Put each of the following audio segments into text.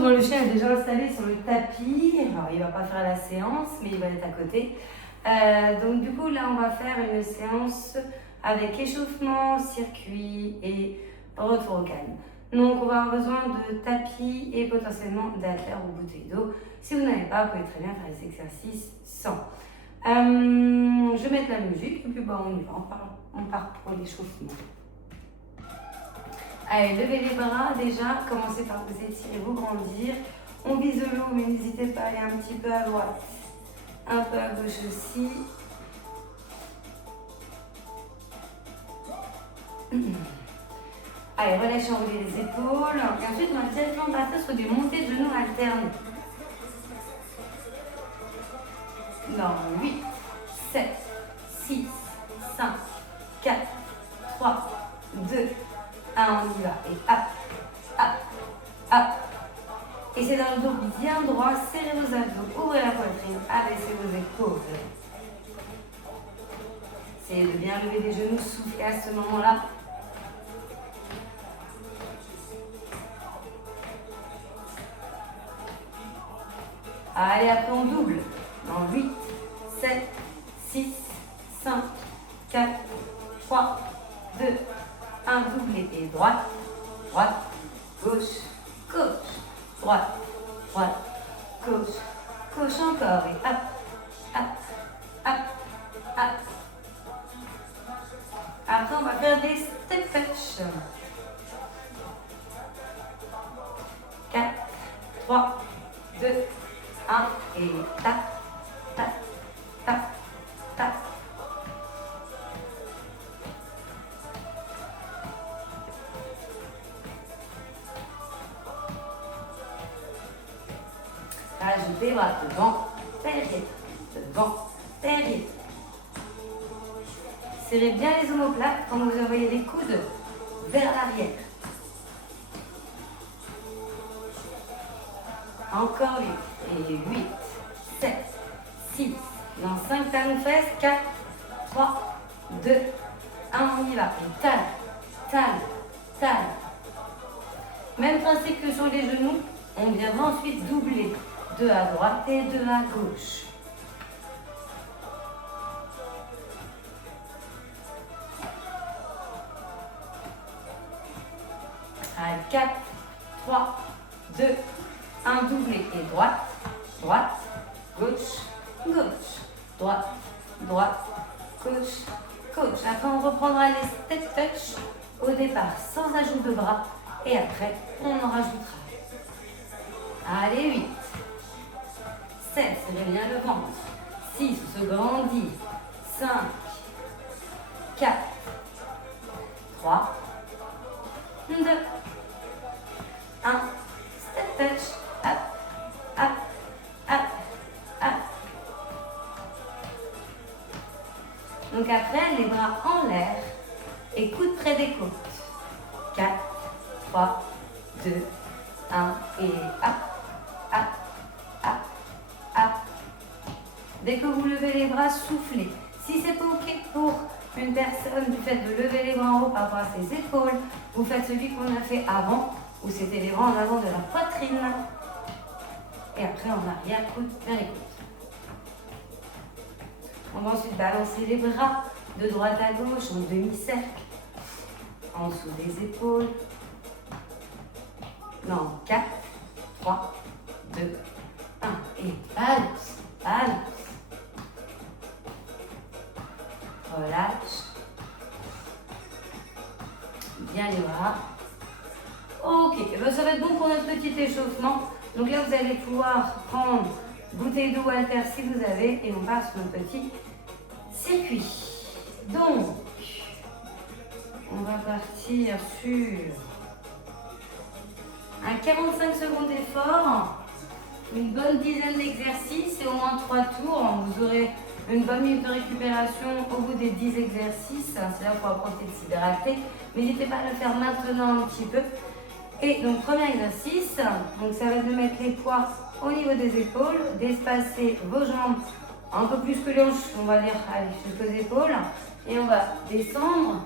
bon, le chien est déjà installé sur le tapis. Alors, il ne va pas faire la séance, mais il va être à côté. Donc, du coup, là, on va faire une séance avec échauffement, circuit et retour au calme. Donc, on va avoir besoin de tapis et potentiellement d'haltères ou bouteilles d'eau. Si vous n'avez pas, vous pouvez très bien faire les exercices sans. Je vais mettre la musique et puis bah, on y va, on part pour l'échauffement. Allez, levez les bras déjà, commencez par vous étirer, vous grandir. On vise le haut, mais n'hésitez pas à aller un petit peu à droite, un peu à gauche aussi. Allez, relâchez, enrouler les épaules. Et ensuite, on va directement partir sur des montées de genoux alternes. Dans 8, 7, 6, 5, 4, 3, 2, 1, on y va. Et hop, hop, hop. Essayez d'avoir le dos bien droit, serrez vos abdos, ouvrez la poitrine, abaissez vos épaules. Essayez de bien lever les genoux, soufflez à ce moment-là. Allez, après on double. Dans 8, 7, 6, 5, 4, 3, 2, 1, doublé. Et droite, droite, gauche, gauche, droite, droite, gauche, gauche encore. Et hop, hop, hop, hop. Après, on va faire des step touch. 4, 3, 2, 1 et tap, tap, tap, tap. Ajoutez bras devant, derrière, devant, derrière. Serrez bien les omoplates quand vous envoyez les coudes vers l'arrière. Encore 8. Et 8, 7, 6. Dans 5 talons fesses. 4, 3, 2, 1. On y va. Et tale, tale, tale. Même principe que sur les genoux. On vient ensuite doubler. 2 à droite et 2 à gauche. Allez, 4, 3, 2, 1, doublé. Et droite, droite, gauche, gauche, droite, droite, gauche, gauche. Après, on reprendra les step touch au départ sans ajout de bras. Et après, on en rajoutera. Allez, 8, 7, serrez bien le ventre. 6, on se grandit. 5, 4, 3, 2, 1, step touch, hop, hop, hop, hop. Donc après, les bras en l'air et coudes près des côtes. 4, 3, 2, 1 et hop, hop, hop, hop. Dès que vous levez les bras, soufflez. Si c'est pas ok pour une personne du fait de lever les bras en haut par rapport à ses épaules, vous faites celui qu'on a fait avant, où c'était les bras en avant de la poitrine. Et après en arrière, coude vers les côtes. On va ensuite balancer les bras de droite à gauche en demi-cercle, en dessous des épaules. Non, 4, 3, 2, 1. Et balance, balance. Relâche. Bien les bras. Ok, ça va être bon pour notre petit échauffement. Donc là, vous allez pouvoir prendre bouteille d'eau haltère si vous avez et on passe sur notre petit circuit. Donc, on va partir sur un 45 secondes d'effort, une bonne dizaine d'exercices et au moins 3 tours. Vous aurez une bonne minute de récupération au bout des 10 exercices. C'est là qu'il faut apprendre de s'hydrater. N'hésitez pas à le faire maintenant un petit peu. Et donc, premier exercice, donc ça va être de mettre les poids au niveau des épaules, d'espacer vos jambes un peu plus que les hanches, on va dire jusqu'aux épaules. Et on va descendre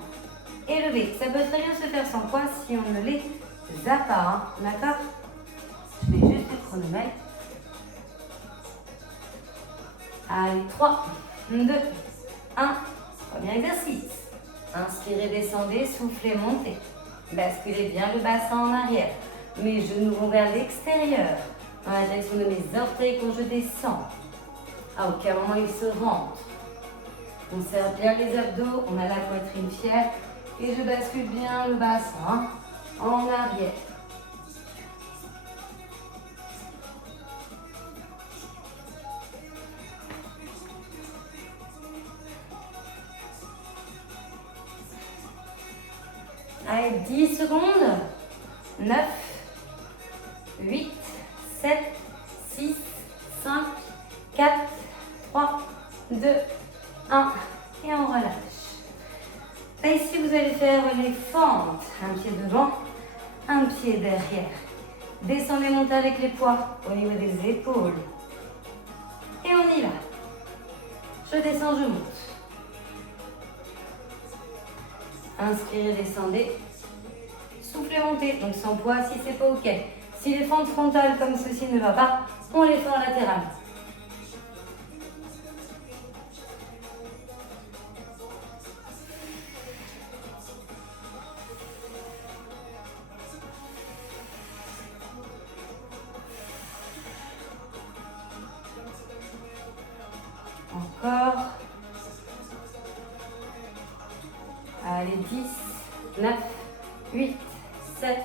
et lever. Ça peut très bien se faire sans poids si on ne les a pas, d'accord? Je fais juste le chronomètre. Allez, 3, 2, 1. Premier exercice. Inspirez, descendez, soufflez, montez. Basculez bien le bassin en arrière. Mes genoux vont vers l'extérieur. Dans la direction de mes orteils quand je descends. À aucun moment ils se rentrent. On serre bien les abdos, on a la poitrine fière. Et je bascule bien le bassin en arrière. Allez, 10 secondes. 9, 8, 7, 6, 5, 4, 3, 2, 1. Et on relâche. Là, ici, vous allez faire les fentes. Un pied devant, un pied derrière. Descendez, montez avec les poids au niveau des épaules. Et on y va. Je descends, je monte. Inspirez, descendez. Soufflez, montez. Donc sans poids si c'est pas OK. Si les fentes frontales comme ceci ne va pas, on les fait en latéral. Encore. Allez, 10, 9, 8, 7,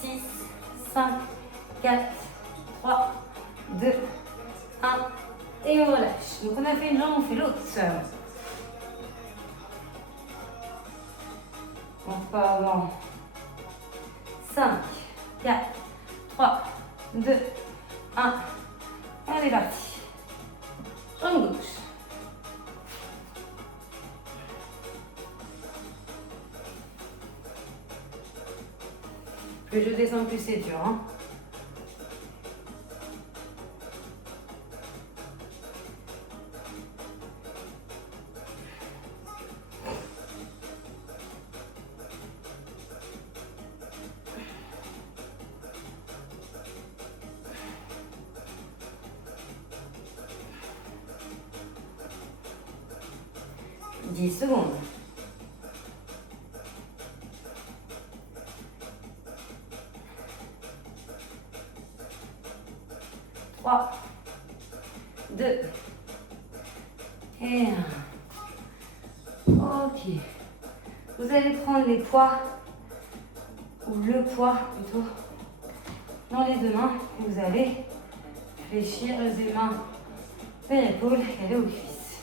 6, 5, 4, 3, 2, 1. Et on relâche. Donc on a fait une jambe, on fait l'autre. On part dans 5, 4, 3, 2, 1. On est parti. Jambe gauche. Plus je descends, plus c'est dur. Hein. Dix secondes. 3, 2 et 1. Ok. Vous allez prendre les poids, ou le poids plutôt, dans les deux mains. Et vous allez fléchir les mains vers l'épaule et aller aux cuisses.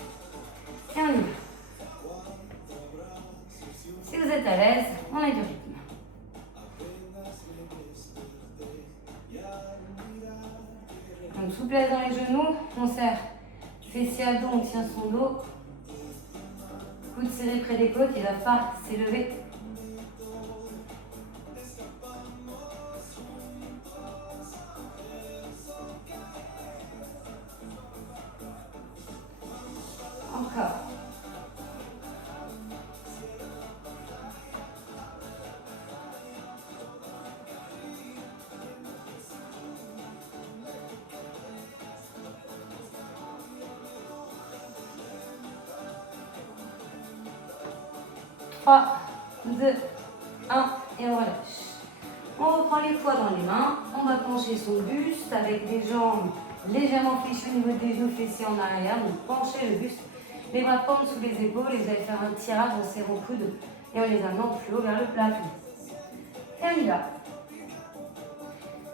Et on y va. Si vous êtes à l'aise, on a du rythme. Donc souplesse dans les genoux, on serre fessier à dos, on tient son dos. Coude serré près des côtes, il ne va pas s'élever. Encore. Trois, 2, 1 et on relâche. On reprend les poids dans les mains. On va pencher son buste avec les jambes légèrement fléchies au niveau des genoux, fessiers en arrière. Donc penchez le buste. Les bras pendent sous les épaules et vous allez faire un tirage en serrant le coude et en les amenant plus haut vers le plafond. Et on y va.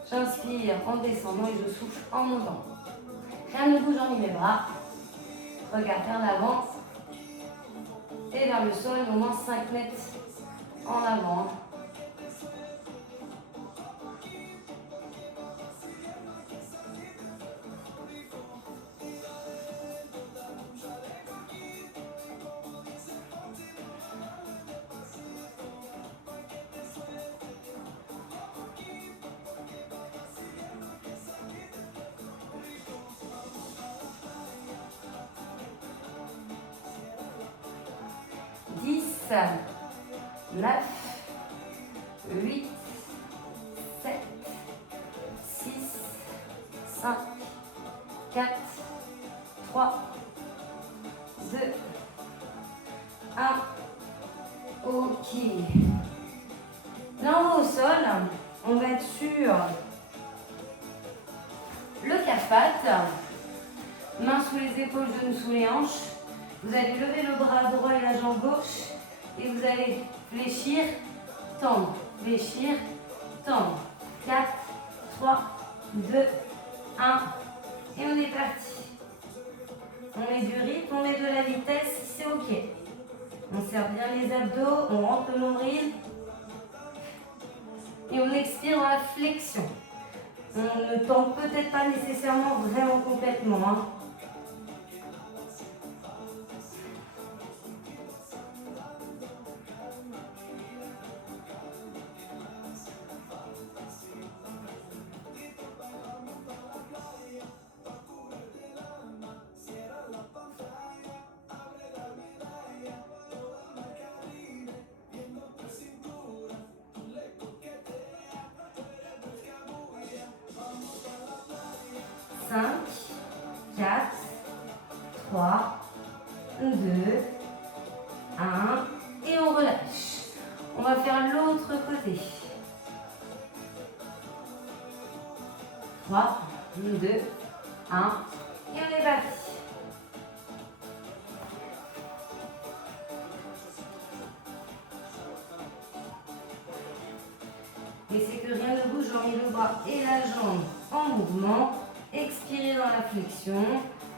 J'inspire en descendant et je souffle en montant. Rien ne bouge, j'enlève mes bras. Regard vers l'avant et vers le sol, au moins 5 mètres en avant. Dix, 9, 8, 7, 6, 5, 4, 3, 2, 1. Ok. Là, on va au sol. On va être sur le cafate. Mains sous les épaules, genoux sous les hanches. Vous allez lever le bras droit et la jambe gauche. Et vous allez fléchir, tendre, fléchir, tendre. 4, 3, 2, 1. Et on est parti. On met du rythme, on met de la vitesse, c'est ok. On serre bien les abdos, on rentre le nombril. Et on expire dans la flexion. On ne tend peut-être pas nécessairement vraiment complètement. Hein. Cinq, 4, 3, 2, 1. Et on relâche. On va faire l'autre côté. 3, 2, 1. Et on est parti. Laissez que rien ne bouge, j'en mets le bras et la jambe en mouvement. Expirez dans la flexion.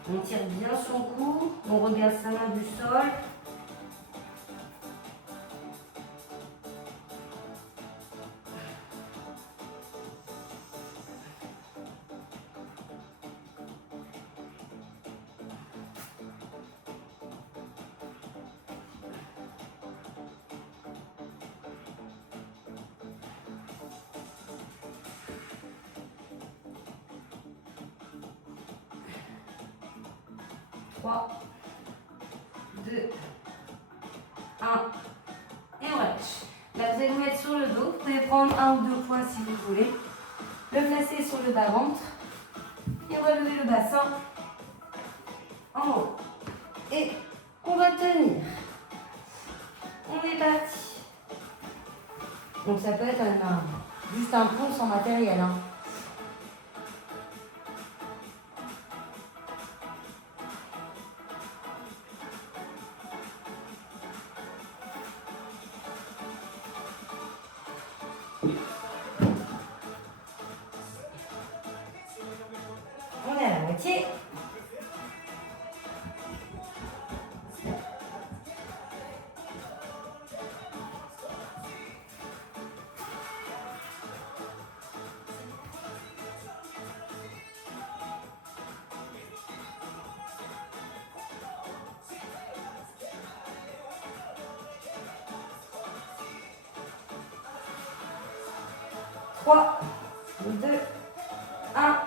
On tire bien son cou. On regarde sa main du sol. Trois, 2, 1. Et on relâche. Là, vous allez vous mettre sur le dos. Vous pouvez prendre un ou deux poids si vous voulez. Le placer sur le bas-ventre. Et on va lever le bassin en haut. Et on va tenir. On est parti. Donc ça peut être juste un pont sans matériel. Hein. On est à la moitié. Trois, 2, 1.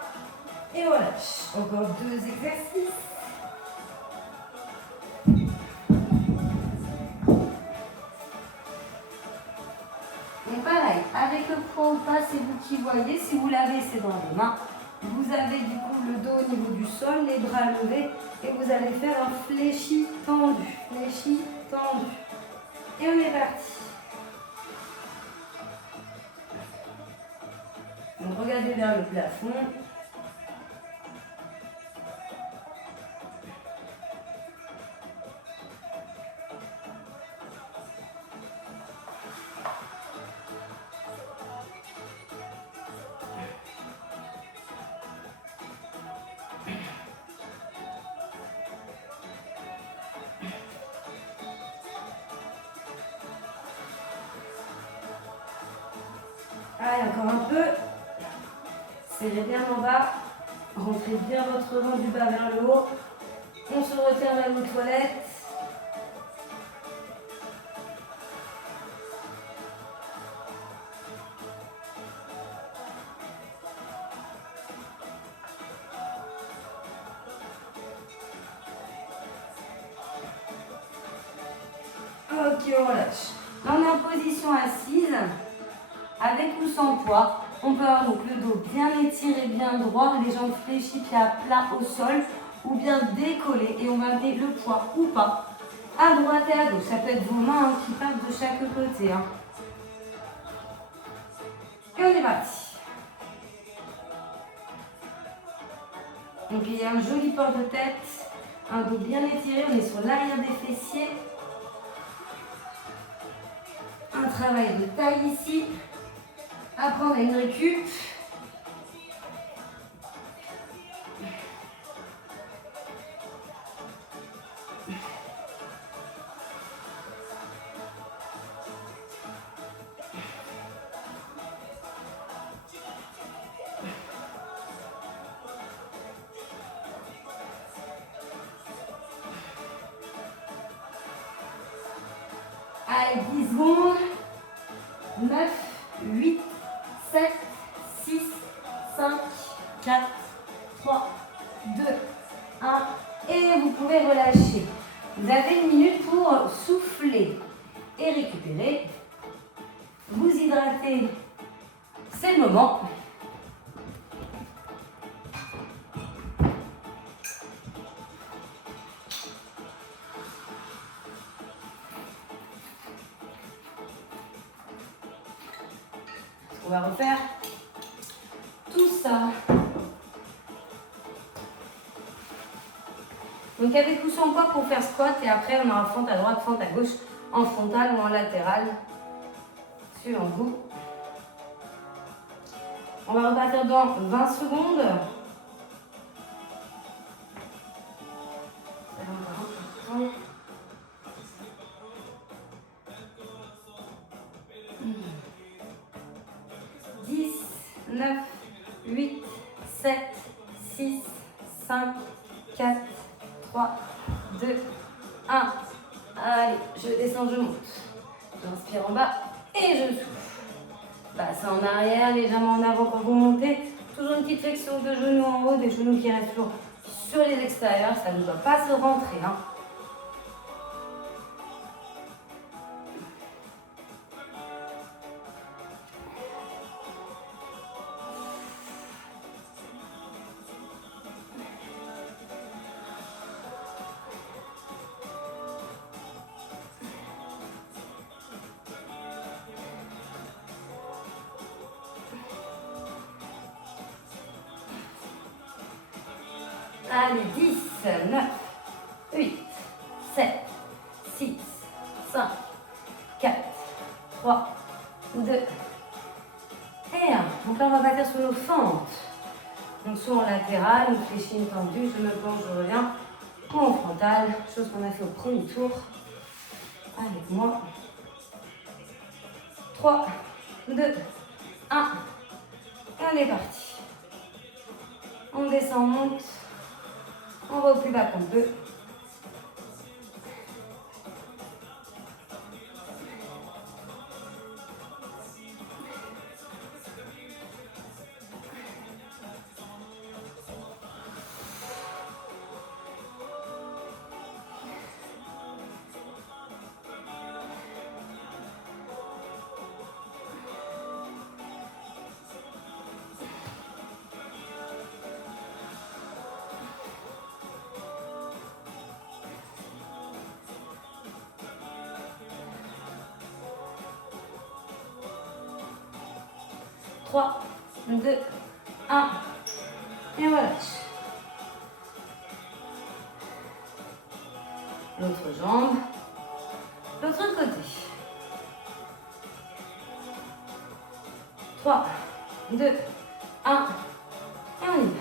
Et on relâche. Encore 2 exercices. Et pareil, avec le poids ou pas, c'est vous qui voyez. Si vous l'avez, c'est dans les mains. Vous avez du coup le dos au niveau du sol, les bras levés. Et vous allez faire un fléchi tendu. Fléchi tendu. Et on est parti. Donc regardez vers le plafond. Allez, encore un peu. Serrez bien en bas. Rentrez bien votre ventre du bas vers le haut. On se retient vers nos toilettes. Ok, on relâche. Là, on est en position assise, avec ou sans poids. On peut avoir donc le dos bien étiré, bien droit, les jambes fléchies, pieds à plat au sol, ou bien décollé. Et on va amener le poids ou pas à droite et à gauche. Ça peut être vos mains qui partent de chaque côté. Et on est parti. Donc il y a un joli port de tête, un dos bien étiré, on est sur l'arrière des fessiers. Un travail de taille ici. Après on a une récup. Allez, 10 secondes. 9, 8, 7, 6, 5, 4, 3, 2, 1. Et vous pouvez relâcher. Vous avez une minute pour souffler et récupérer. Vous hydratez. C'est le moment. On va refaire tout ça. Donc avec ou sans poids pour faire squat et après on aura fente à droite, fente à gauche, en frontal ou en latéral. Suivant vous. On va repartir dans 20 secondes. Ça va encore un peu de temps. 10, 9, 8, 7, 6, 5, 4, 3, 2, 1. Allez, je descends, je monte. J'inspire en bas et je souffle. Passez en arrière, légèrement en avant quand vous montez. Toujours une petite flexion de genoux en haut, des genoux qui restent toujours sur les extérieurs. Ça ne doit pas se rentrer. Allez, 10, 9, 8, 7, 6, 5, 4, 3, 2 et 1. Donc là, on va partir sur nos fentes. Donc soit en latéral, une fléchine tendue, je me penche, je reviens. Ou en frontal, chose qu'on a fait au premier tour. Avec moi. 3, 2, 1. Et on est parti. On descend, on monte. On va au plus bas qu'on peut. Trois, 2, 1. Et on relâche. L'autre jambe. L'autre côté. 3, 2, 1. Et on y va.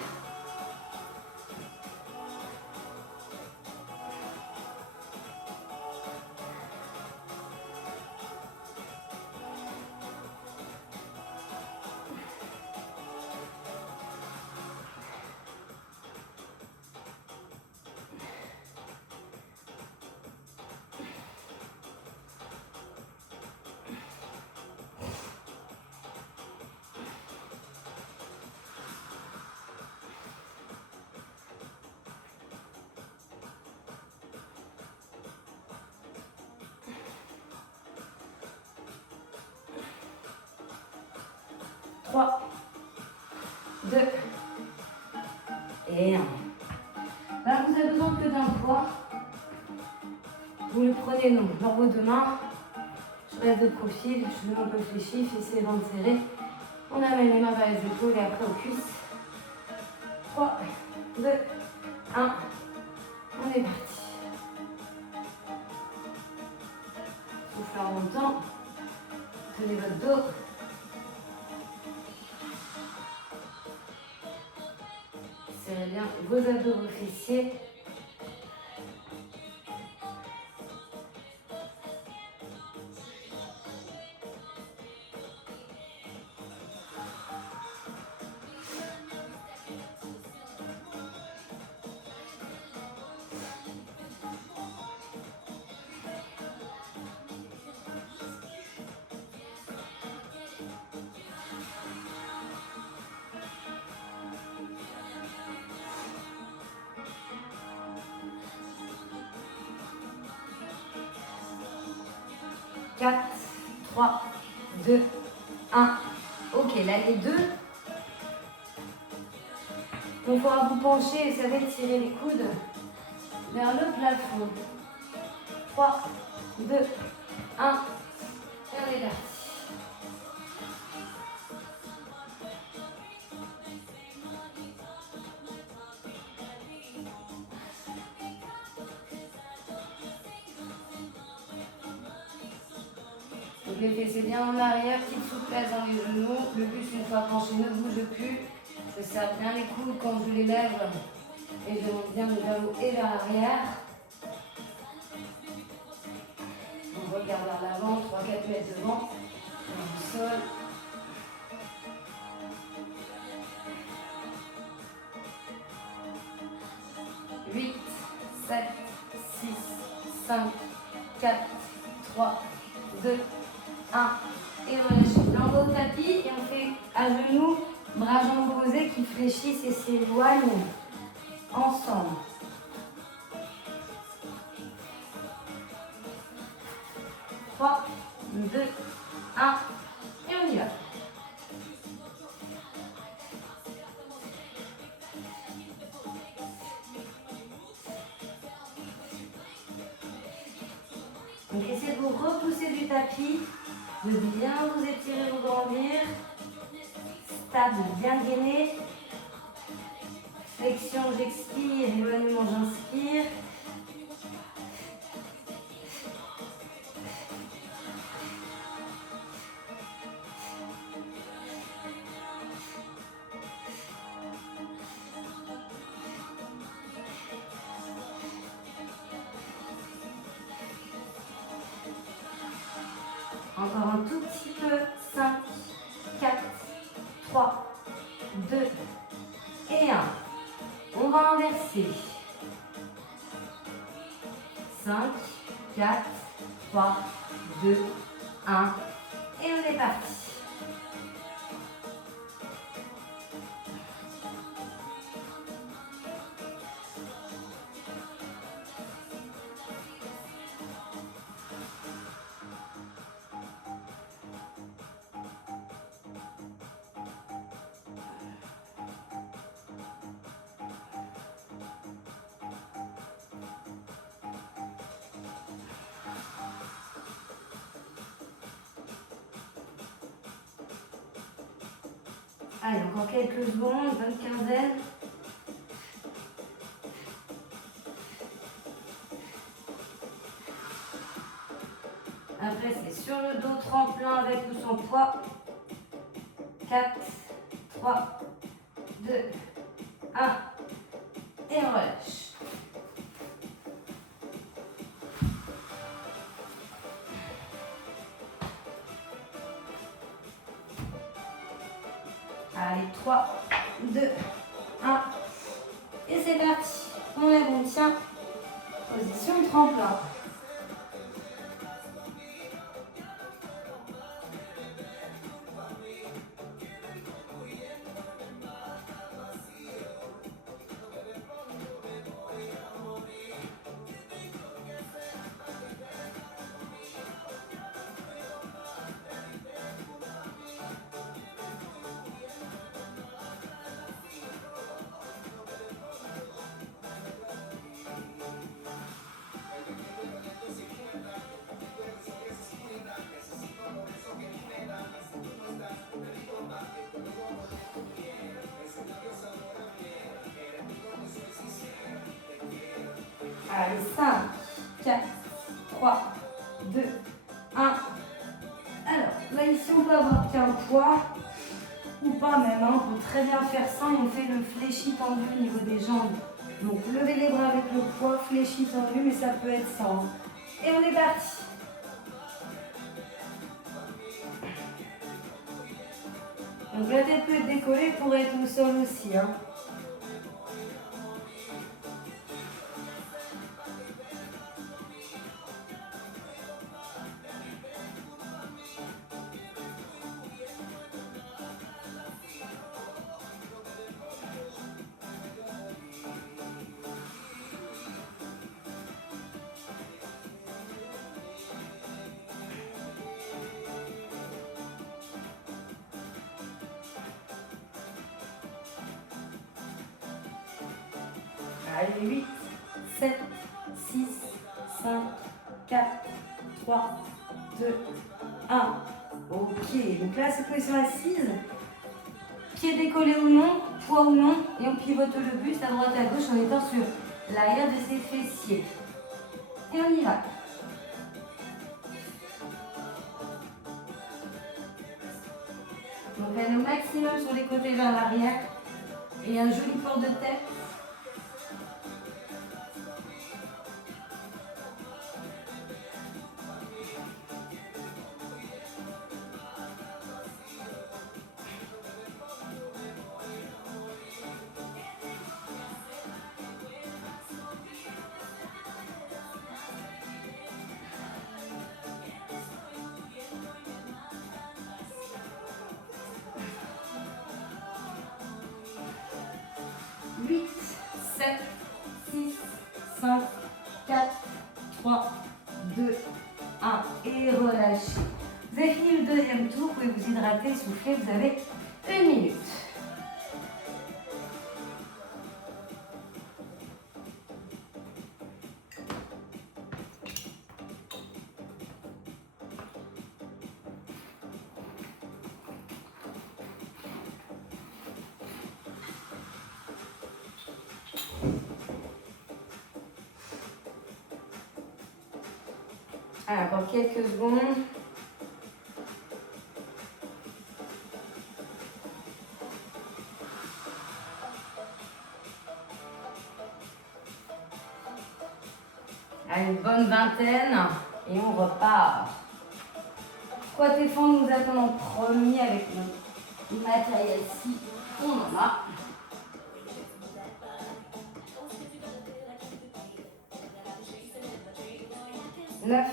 Trois, 2 et 1. Là, vous avez besoin que d'un poids. Vous le prenez donc dans vos deux mains. Je reste de profil, je me réfléchis, fessez les ventres serrés. On amène les mains vers les épaules et après aux cuisses. 3, 2, 1. On est parti. Soufflez en montant. Tenez votre dos. Serrez bien vos abdos, vos fessiers. Quatre, 3, 2, 1. Ok, là les deux. Donc il faudra vous pencher et ça va étirer les coudes vers le plafond. 3, 2, 1. Et on est parti. Donc les fessiers bien en arrière, petite souplesse dans les genoux. Le buste une fois penché ne bouge plus. Je serre bien les coudes quand je les lève et je monte bien vers le haut et vers l'arrière. On regarde vers l'avant, 3-4 mètres devant, du sol. Huit, 7, 6, 5, 4, 3, 2, 1. Et on relâche. Là, on va au tapis et on fait à genoux, bras jambes opposés qui fléchissent et s'éloignent ensemble. 3, 2, 1. Et on y va. Donc essayez de vous repousser du tapis, de bien vous étirer, vous grandir. Stable, bien gainé. Flexion, j'expire. Éloignement, j'inspire. Encore un tout petit peu. 5, 4, 3, 2 et 1. On va inverser. 5, 4, 3, 2, 1. Et on est parti. Allez, encore quelques secondes, bonne quinzaine. Après, c'est sur le dos, tremplin avec ou sans poids. 4, 3, 2, 1. Et on relâche. Allez, 3, 2, 1. Et c'est parti. On lève, on tient. Position tremplin. Allez, 5, 4, 3, 2, 1. Alors, là ici, on peut avoir qu'un poids ou pas même. Hein. On peut très bien faire ça et on fait le fléchi tendu au niveau des jambes. Donc, levez les bras avec le poids, fléchi tendu, mais ça peut être sans. Et on est parti. Donc, la tête peut être décollée pour être au sol aussi. Hein. Allez, 8, 7, 6, 5, 4, 3, 2, 1. Ok, donc là, cette position assise, pied décollé ou non, poids ou non, et on pivote le buste à droite à gauche en étant sur l'arrière de ses fessiers. Et on y va. Donc, peine au maximum sur les côtés vers l'arrière et un joli port de tête. Et relâchez. Vous avez fini le deuxième tour, vous pouvez vous hydrater, souffler, vous avez 1 minute. Alors, encore quelques secondes. Allez, une bonne vingtaine et on repart. Squat et fend, nous attendons en premier avec notre matériel si on en a. Neuf,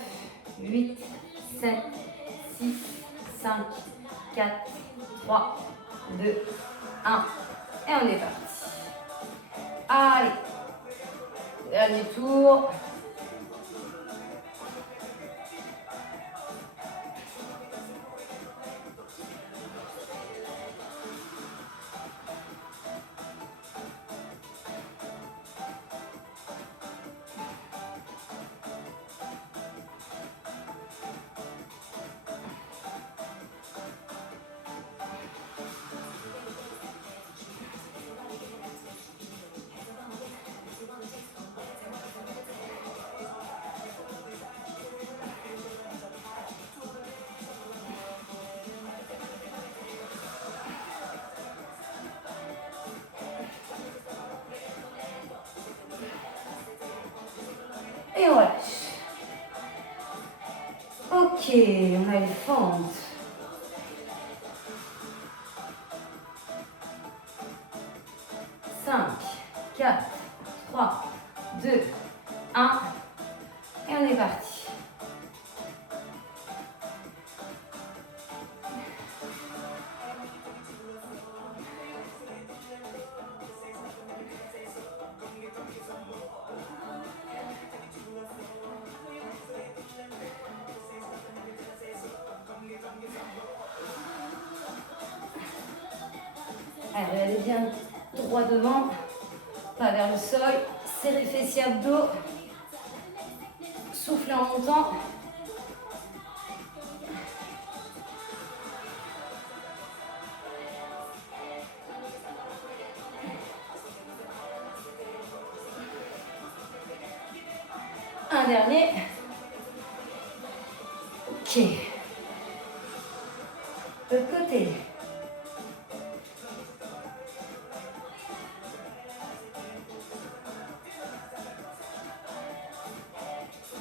8, 7, 6, 5, 4, 3, 2, 1. Et on est parti. Allez, dernier tour. Et on relâche. Ok, on a les fentes. 5, 4, 3, 2, 1. Et on est parti. Allez, allez bien droit devant, pas vers le sol, serrez fessiers abdos, soufflez en montant. Un dernier. Ok. L'autre côté.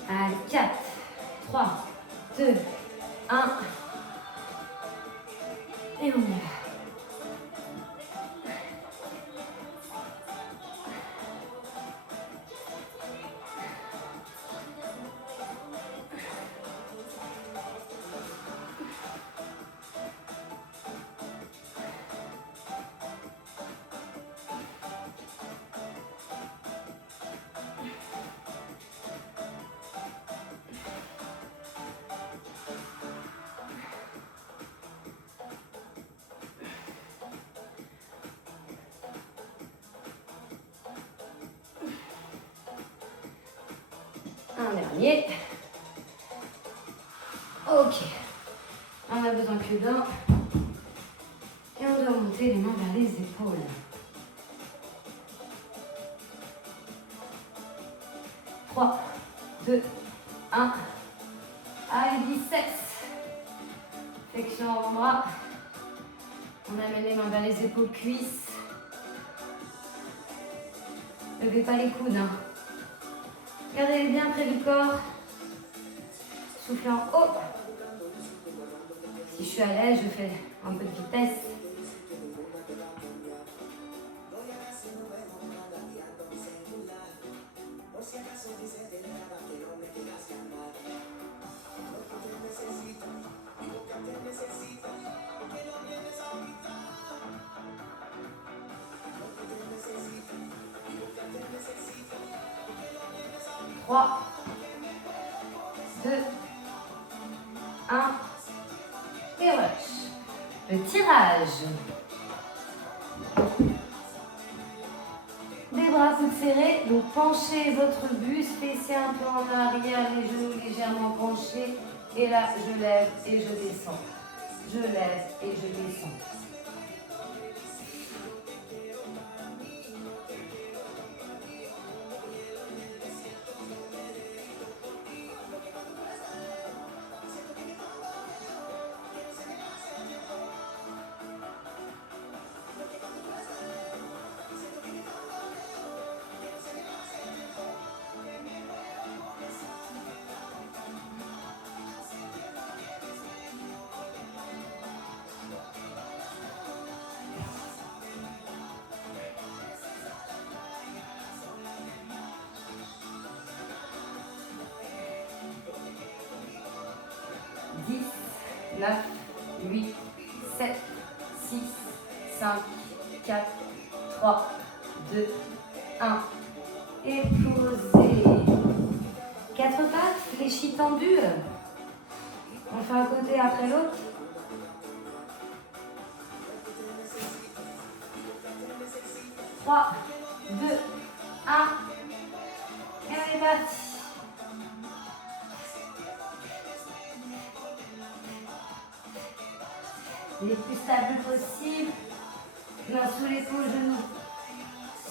Allez, 4, 3, 2, 1. Et on y va. Un dernier. Ok. On a besoin que d'un. Et on doit monter les mains vers les épaules. 3, 2, 1. Allez, biceps. Flexion avant-bras. On amène les mains vers les épaules, cuisses. Ne levez pas les coudes. Hein. Gardez-les bien près du corps. Soufflez en haut. Si je suis à l'aise, je fais un peu de vitesse. Trois, 2, 1. Et relâche. Le tirage. Des bras coudes serrés. Donc penchez votre buste, fessez un peu en arrière, les genoux légèrement penchés. Et là, je lève et je descends. Je lève et je descends. Dix, 9, 8, 7, 6, 5, 4, 3, 2, 1. Et posez. 4 pattes, fléchies tendues. On fait un côté après l'autre. Trois, 2, 1. Et on est parti. Les plus stables possible. Main sous l'épaule, genou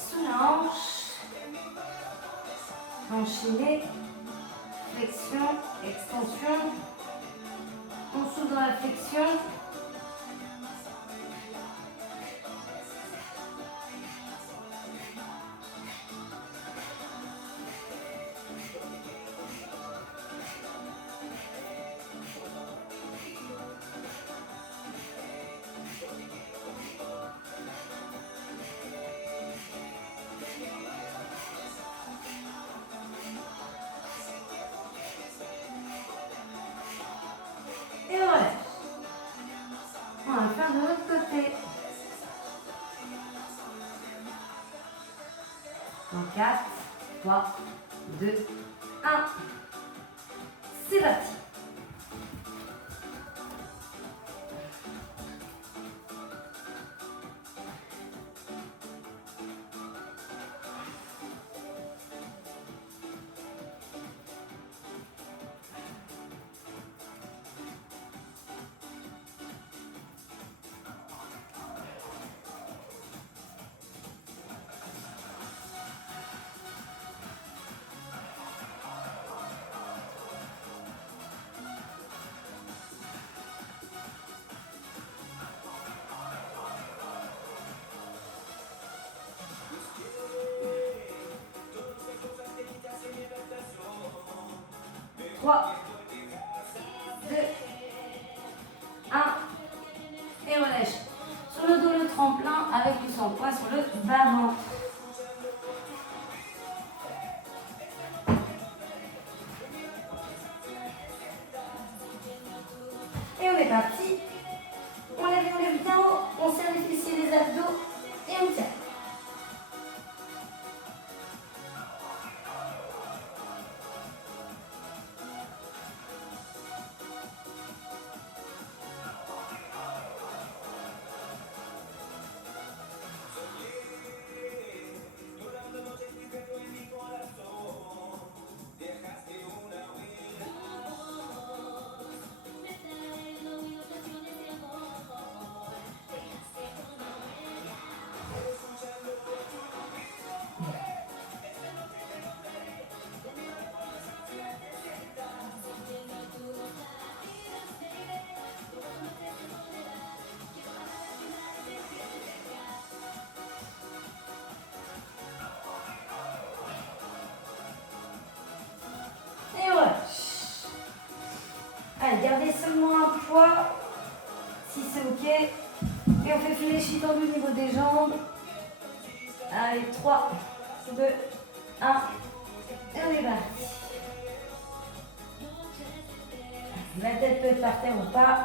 sous la hanche. Enchaîner. Flexion, extension. On s'ouvre dans la flexion. Et voilà. On va faire de l'autre côté. En 4, 3, 2, 1. C'est parti. 3, 2, 1. Et relâche. Sur le dos, le tremplin avec ou sans poids sur le bas-ventre. Et on est parti. On lève bien haut. On serre les fessiers, les abdos. Et on tient. Allez, gardez seulement un poids, si c'est ok. Et on fait fléchis tendu au niveau des jambes. Allez, 3, 2, 1. Et on est parti. La tête peut être par terre ou pas.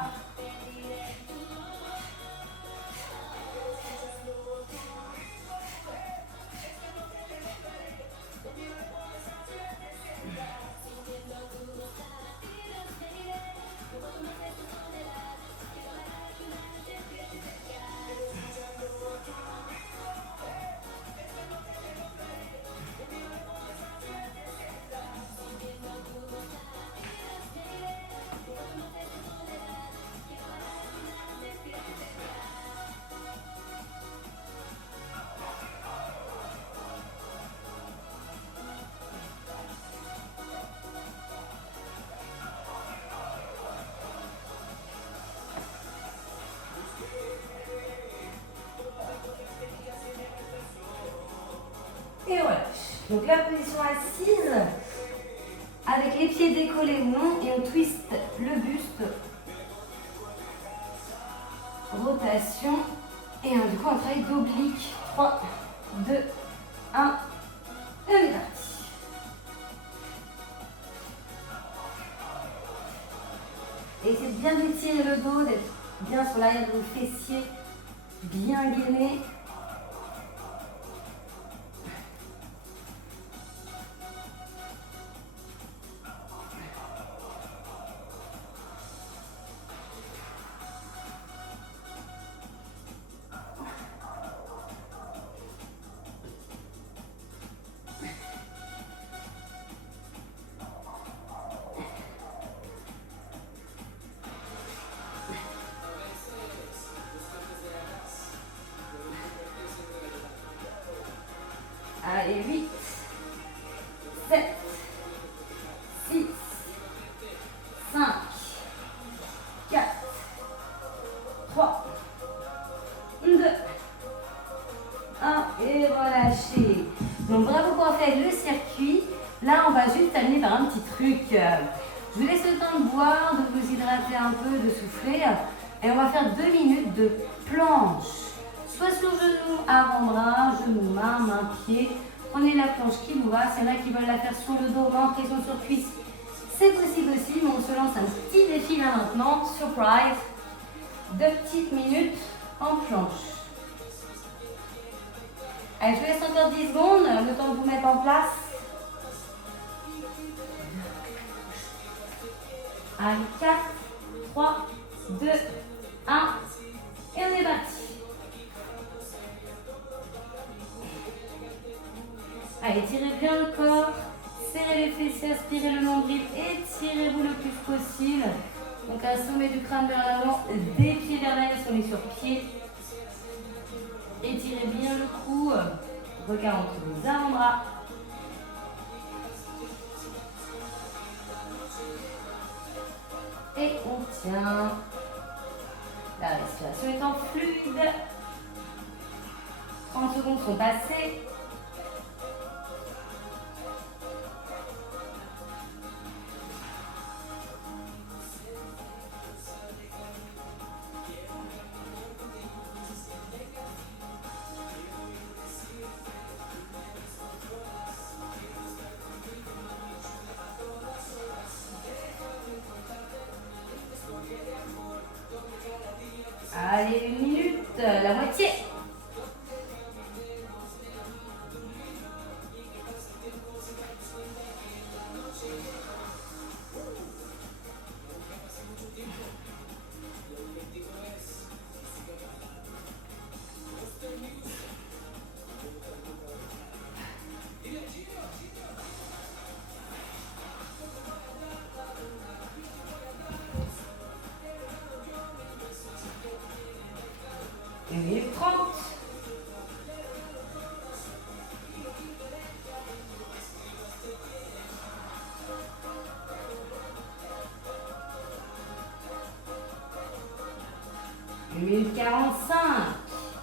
Et relâche. Donc la position assise, avec les pieds décollés ou non, et on twist le buste. Rotation. Et du coup, on travaille d'oblique. 3, 2, 1. Et on est parti. Et essayez de bien étirer le dos, d'être bien sur l'arrière de vos fessiers, bien gainés. Allez, 8, 7, 6, 5, 4, 3, 2, 1 et relâchez. Donc bravo pour faire le circuit. Là, on va juste terminer par un petit truc. Je vous laisse le temps de boire, de vous hydrater un peu, de souffler. Et on va faire 2 minutes de planche. Soit sur genou, avant-bras, genou, main, pied. Prenez la planche qui vous va. S'il y en a qui veulent la faire sur le dos, main, pression sur cuisse, c'est possible aussi. Mais on se lance un petit défi là maintenant. Surprise. 2 petites minutes en planche. Allez, je vous laisse encore 10 secondes, le temps de vous mettre en place. Allez, 4, 3, 2, 1. Et on est parti. Allez, tirez bien le corps, serrez les fessiers, aspirez le nombril, étirez-vous le plus possible. Donc un sommet du crâne vers l'avant, des pieds vers l'arrière, on est sur pied. Étirez bien le cou, regard entre vos avant-bras. Et on tient. La respiration étant fluide. 30 secondes sont passées. minute 45.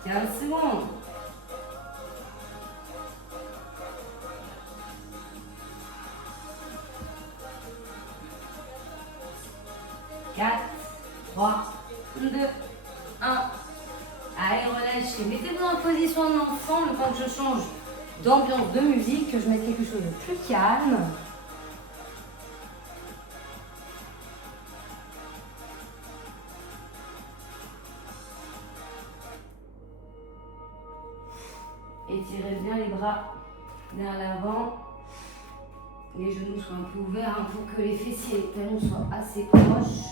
15 secondes. Quatre, 3, 2, 1. Allez, relâchez. Mettez-vous en position de l'enfant le temps que je change d'ambiance de musique, que je mette quelque chose de plus calme. Étirez bien les bras vers l'avant. Les genoux soient un peu ouverts pour que les fessiers et les talons soient assez proches.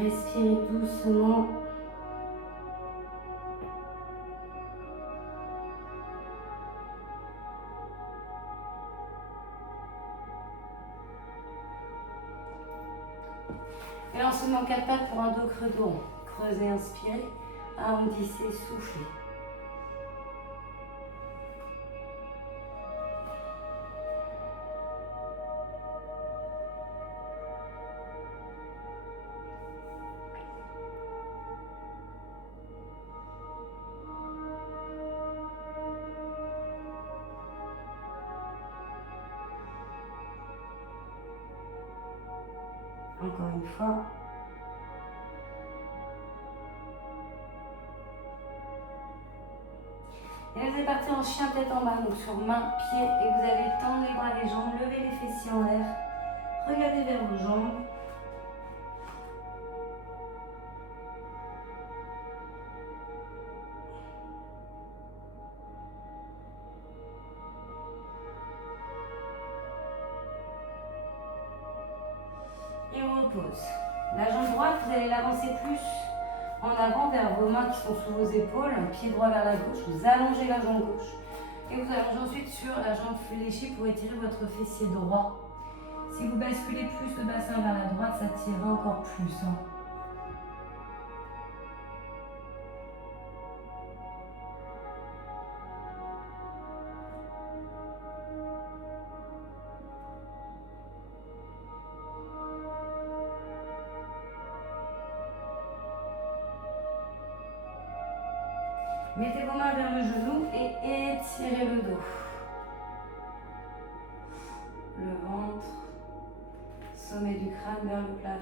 Respirez doucement. Et lancement 4 pattes pour un dos creux dos. Creusez, inspirez. Arrondissez, soufflez. Encore une fois. Et vous êtes parti en chien tête en bas, donc sur main, pied, et vous allez tendre les bras, les jambes, lever les fessiers en l'air. Regardez vers vos jambes. Et on repose. La jambe droite, vous allez l'avancer plus en avant vers vos mains qui sont sous vos épaules, pied droit vers la gauche, vous allongez la jambe gauche. Et vous allongez ensuite sur la jambe fléchie pour étirer votre fessier droit. Si vous basculez plus le bassin vers la droite, ça tirera encore plus. Mettez vos mains vers le genou et étirez le dos. Le ventre, sommet du crâne vers le plafond.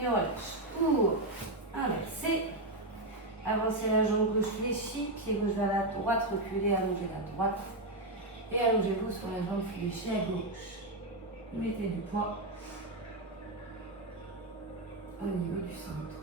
Et on relâche. Pour inverser. Avancez la jambe gauche fléchie, pied gauche vers la droite, reculez, allongez la droite. Et allongez-vous sur la jambe fléchie à gauche. Mettez du poids au niveau du centre.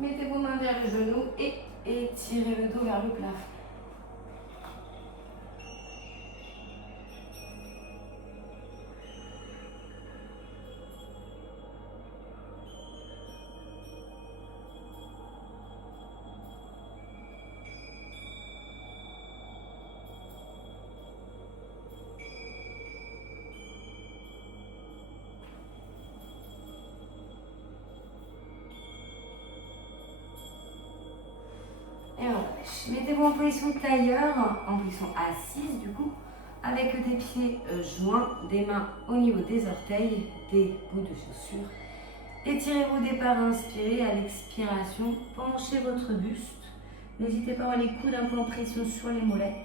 Mettez vos mains vers le genou et étirez le dos vers le plafond. Et on relâche. Mettez-vous en position tailleur, en position assise du coup, avec des pieds joints, des mains au niveau des orteils, des bouts de chaussures. Étirez-vous au départ, inspirez, à l'expiration, penchez votre buste. N'hésitez pas à avoir les coudes un peu en pression sur les mollets.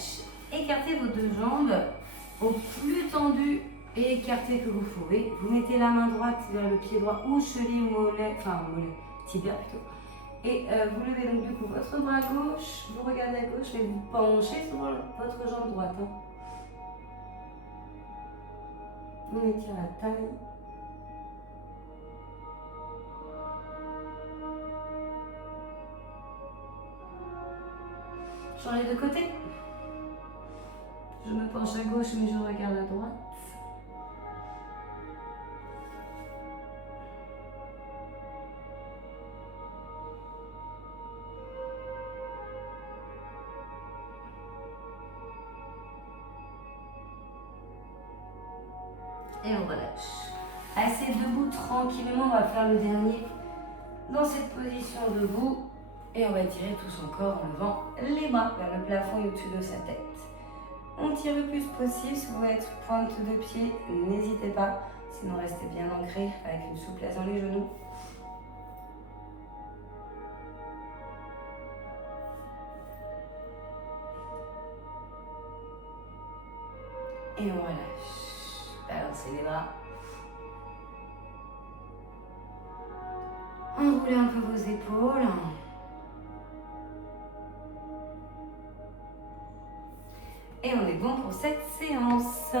relâche. Écartez vos deux jambes au plus tendu et écarté que vous pouvez. Vous mettez la main droite vers le pied droit ou cheville mollet, enfin mollet, tibia plutôt. Et vous levez donc du coup votre bras gauche, vous regardez à gauche et vous penchez sur votre jambe droite. Hein. Vous mettez la taille. Changez de côté. Je me penche à gauche mais je regarde à droite. Et on relâche. Assez debout tranquillement, on va faire le dernier dans cette position debout. Et on va tirer tout son corps en levant les bras vers le plafond et au-dessus de sa tête. On tire le plus possible. Si vous voulez être pointe de pied, n'hésitez pas. Sinon, restez bien ancré avec une souplesse dans les genoux. Et on relâche. Balancez les bras. Enroulez un peu vos épaules. Et on est bon pour cette séance.